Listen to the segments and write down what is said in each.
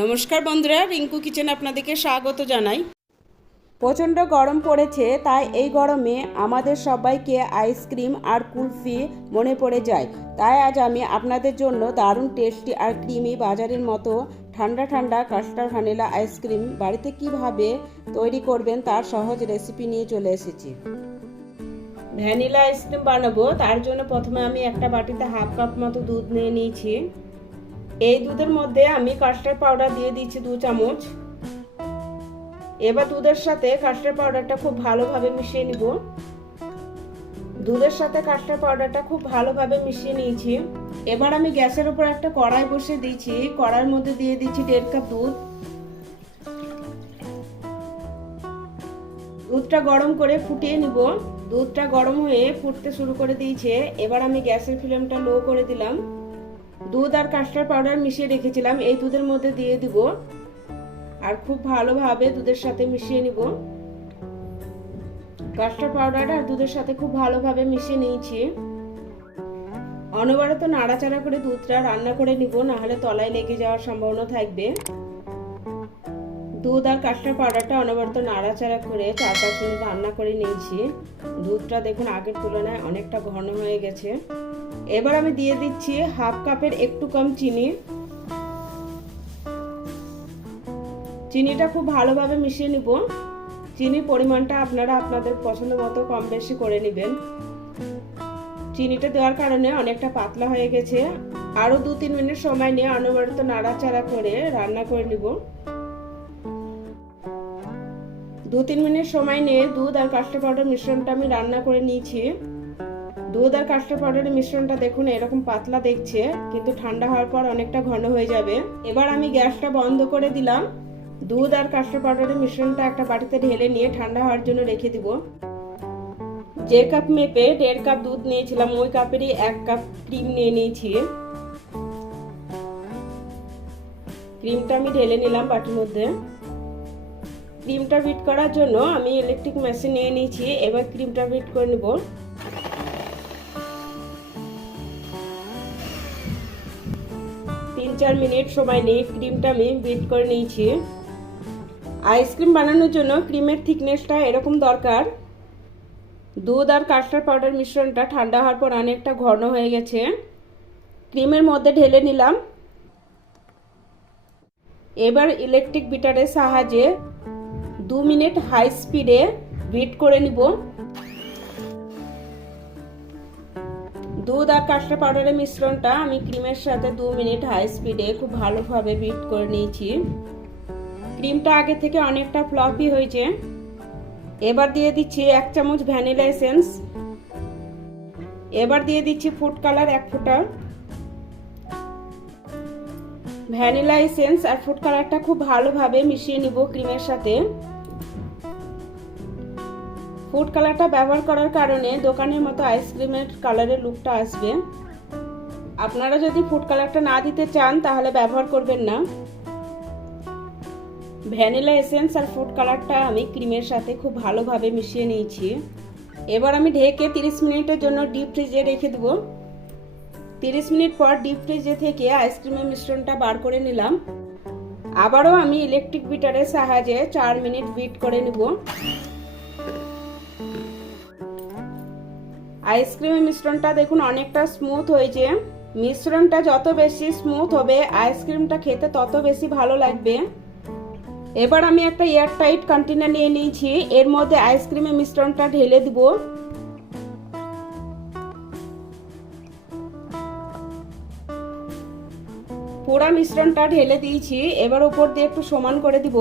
নমস্কার বন্ধুরা, রিঙ্কু কিচেনে আপনাদেরকে স্বাগত জানাই। প্রচণ্ড গরম পড়েছে, তাই এই গরমে আমাদের সবাইকে আইসক্রিম আর কুলফি মনে পড়ে যায়। তাই আজ আমি আপনাদের জন্য দারুণ টেস্টি আর ক্রিমি বাজারের মতো ঠান্ডা ঠান্ডা কাস্টার্ড ভ্যানিলা আইসক্রিম বাড়িতে কিভাবে তৈরি করবেন তার সহজ রেসিপি নিয়ে চলে এসেছি। ভ্যানিলা আইসক্রিম বানাবো, তার জন্য প্রথমে আমি একটা বাটিতে হাফ কাপ মতো দুধ নিয়ে নিয়েছি। এই দুধের মধ্যে আমি কাস্টার্ড পাউডার দিয়ে দিচ্ছি 2 চামচ। এবার দুধের সাথে কাস্টার্ড পাউডারটা খুব ভালোভাবে মিশিয়ে নিব। দুধের সাথে কাস্টার্ড পাউডারটা খুব ভালোভাবে মিশিয়ে নিয়েছি। এবার আমি গ্যাসের উপর একটা কড়াই বসিয়ে দিয়েছি। কড়াইয়ের মধ্যে দিয়ে দিচ্ছি 1.5 কাপ দুধ। দুধটা গরম করে ফুটিয়ে নিব। দুধটা গরম হয়ে ফুটতে শুরু করে দিয়েছে। এবার আমি গ্যাসের ফ্লেমটা লো করে দিলাম। দুধ আর কাস্টার্ড পাউডার মিশিয়ে রেখেছিলাম এই দুধের মধ্যে দিয়ে দিব আর খুব ভালোভাবে দুধের সাথে মিশিয়ে নিব। কাস্টার্ড পাউডার আর দুধের সাথে খুব ভালোভাবে মিশিয়ে নিয়েছি। অনবরত নাড়াচাড়া করে দুধটা রান্না করে নিব, না হলে তলায় লেগে যাওয়ার সম্ভাবনা থাকবে। দুধ আর কাস্টার্ড পাউডারটা অনবরত নাড়াচাড়া করে 4-5 মিনিট রান্না করে নিয়েছি। দুধটা দেখুন আগের তুলনায় অনেকটা ঘন হয়ে গেছে। এবার আমি দিয়ে দিচ্ছি হাফ কাপের একটু কম চিনি। চিনিটা খুব ভালোভাবে মিশিয়ে নিব। চিনির পরিমাণটা আপনারা আপনাদের পছন্দ মতো কম বেশি করে নেবেন। চিনিটা দেওয়ার কারণে অনেকটা পাতলা হয়ে গেছে। আরো 2-3 মিনিট সময় নিয়ে অনবরত নাড়াচাড়া করে রান্না করে নিব। 2-3 মিনিট সময় নিয়ে দুধ আর কাস্টার্ড পাউডার মিশ্রণটা আমি রান্না করে নিয়েছি। দুধ আর কাস্টার্ড পাউডারের মিশ্রণটা দেখুন এরকম পাতলা দেখছে, কিন্তু ঠান্ডা হওয়ার পর অনেকটা ঘন হয়ে যাবে। এবার আমি গ্যাসটা বন্ধ করে দিলাম। দুধ আর কাস্টার্ড পাউডারের মিশ্রণটা একটা বাটিতে ঢেলে নিয়ে ঠান্ডা হওয়ার জন্য রেখে দিব। যে কাপ মেপে 1.5 কাপ দুধ নিয়েছিলাম ওই কাপেরই 1 কাপ ক্রিম নিয়ে নিয়েছি। ক্রিমটা আমি ঢেলে নিলাম বাটির মধ্যে। ক্রিমটা বিট করার জন্য আমি ইলেকট্রিক মেশিন নিয়ে নিয়েছি। এবার ক্রিমটা বিট করে নেব। 3-4 মিনিট সময় নিয়ে ক্রিমটা আমি বিট করে নিয়েছি। আইসক্রিম বানানোর জন্য ক্রিমের থিকনেসটা এরকম দরকার। দুধ আর কাস্টার্ড পাউডার মিশ্রণটা ঠান্ডা হওয়ার পর অনেকটা ঘন হয়ে গেছে। ক্রিমের মধ্যে ঢেলে নিলাম। এবার ইলেকট্রিক বিটারের সাহায্যে 2 মিনিট হাই স্পিডে বিট করে নিব। দুধ আর কাস্টার্ড পাউডারের মিশ্রণটা আমি ক্রিমের সাথে 2 মিনিট হাই স্পিডে খুব ভালোভাবে বিট করে নিয়েছি। ক্রিমটা আগে থেকে অনেকটা ফ্লফি হয়েছে। এবার দিয়ে দিচ্ছি 1 চামচ ভ্যানিলা এসেন্স। এবার দিয়ে দিচ্ছি ফুড কালার 1 ফোঁটা। ভ্যানিলা এসেন্স আর ফুড কালারটা খুব ভালোভাবে মিশিয়ে নিব ক্রিমের সাথে। ফুড কালারটা ব্যবহার করার কারণে দোকানের মতো আইসক্রিমের কালারের লুকটা আসবে। আপনারা যদি ফুড কালারটা না দিতে চান তাহলে ব্যবহার করবেন না। ভ্যানিলা এসেন্স আর ফুড কালারটা আমি ক্রিমের সাথে খুব ভালোভাবে মিশিয়ে নিয়েছি। এবার আমি ঢেকে 30 মিনিটের জন্য ডিপ ফ্রিজে রেখে দেব। 30 মিনিট পর ডিপ ফ্রিজে থেকে আইসক্রিমের মিশ্রণটা বার করে নিলাম। আবারও আমি ইলেকট্রিক বিটারের সাহায্যে 4 মিনিট বিট করে নেব। আইসক্রিমের মিশ্রণটা দেখুন অনেকটা স্মুথ হয়েছে। মিশ্রণটা যত বেশি স্মুথ হবে আইসক্রিমটা খেতে তত বেশি ভালো লাগবে। এবার আমি একটা এয়ারটাইট কন্টেনার নিয়ে নিয়েছি। এর মধ্যে আইসক্রিমের মিশ্রণটা ঢেলে দিব। পুরো মিশ্রণটা ঢেলে দিয়েছি। এবার উপর দিয়ে একটু সমান করে দিব।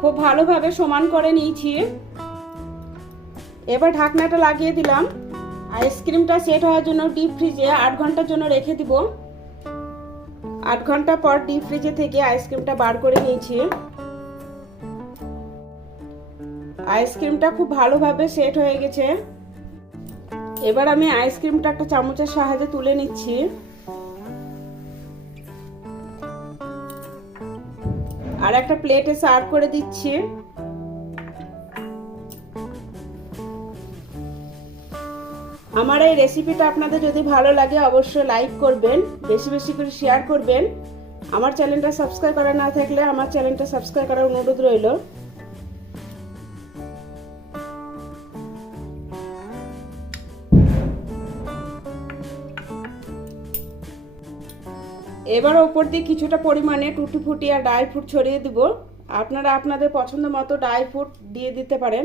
খুব ভালোভাবে সমান করে নিয়েছি। এবার ঢাকনাটা লাগিয়ে দিলাম। আইসক্রিমটা সেট হওয়ার জন্য ডিপ ফ্রিজে 8 ঘন্টার জন্য রেখে দিব। 8 ঘন্টা পর ডিপ ফ্রিজে থেকে আইসক্রিমটা বার করে নিয়েছি। আইসক্রিমটা খুব ভালোভাবে সেট হয়ে গেছে। এবার আমি আইসক্রিমটা একটা চামচের সাহায্যে তুলে নিচ্ছি। আর একটা প্লেটে সার্ভ করে দিচ্ছি। আমার এই রেসিপিটা আপনাদের যদি ভালো লাগে অবশ্যই লাইক করবেন, বেশি বেশি করে শেয়ার করবেন। আমার চ্যানেলটা সাবস্ক্রাইব করা না থাকলে আমার চ্যানেলটা সাবস্ক্রাইব করার অনুরোধ রইল। এবার ওপর দিয়ে কিছুটা পরিমাণে টুটি ফুটি আর ড্রাই ফ্রুট ছড়িয়ে দিব। আপনারা আপনাদের পছন্দ মতো ড্রাই ফ্রুট দিয়ে দিতে পারেন।